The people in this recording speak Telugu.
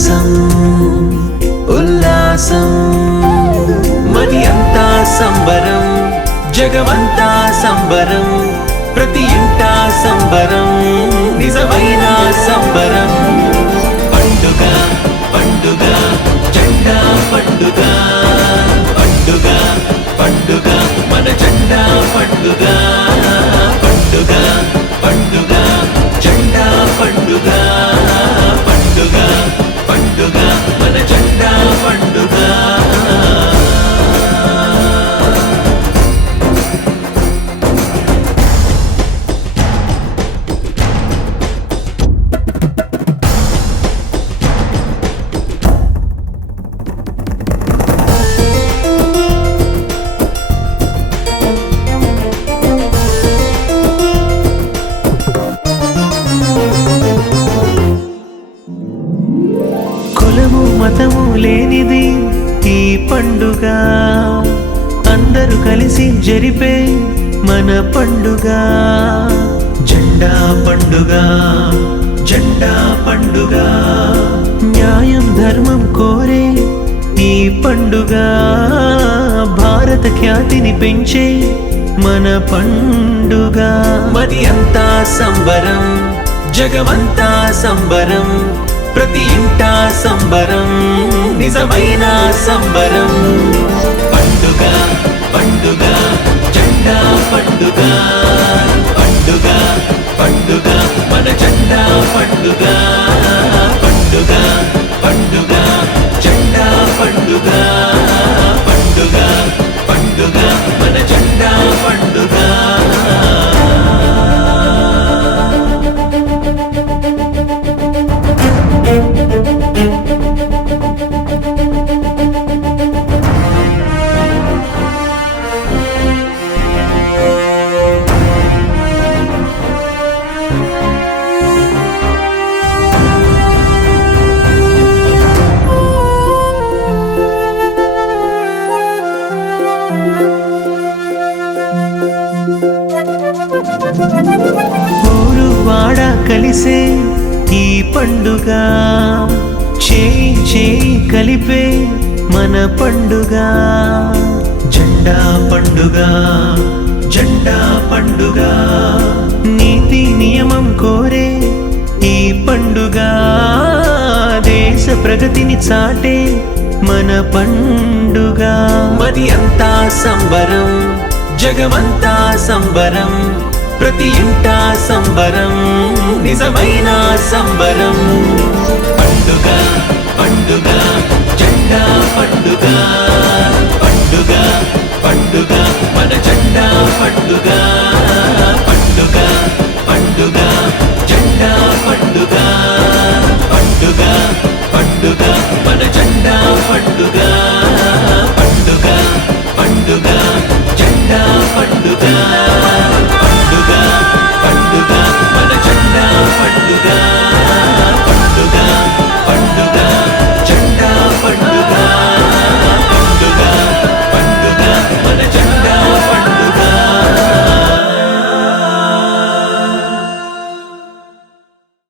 ఉల్లాసం ఉల్లాసం మది అంతా సంబరం జగమంతా సంబరం ప్రతి ఇంటా సంబరం నిజమైన సంబరం పండుగ పండుగ జెండా పండుగ పండుగ పండుగ మన జెండా పండుగ పండుగ పండుగ జెండా పండుగ పండుగ పండుగ మన జెండా పండుగ కులము మతము లేనిది ఈ పండుగ అందరూ కలిసి జరిపే మన పండుగ జెండా పండుగ జెండా పండుగ న్యాయం ధర్మం కోరే ఈ పండుగ భారత ఖ్యాతిని పెంచే మన పండుగ మది అంతా సంబరం జగమంతా సంబరం ప్రతి ఇంటా సంబరం నిజమైన సంబరం పండుగ పండుగ జెండా పండుగ పండుగ పండుగ మన జెండా పండుగ పండుగ పండుగ జెండా పండుగ పండుగ పండుగ మన జెండా పండుగ ఊరు వాడ కలిసే ఈ పండుగ చేయి చేయి కలిపే మన పండుగ జెండా పండుగ జెండా పండుగ నీతి నియమం కోరే ఈ పండుగ దేశ ప్రగతిని చాటే మన పండుగ మది అంతా సంబరం జగమంతా సంబరం ప్రతి ఇంటా సంబరం నిజమైన సంబరం పండుగ పండుగ జెండా పండుగ పండుగ పండుగ మన జెండా పండుగ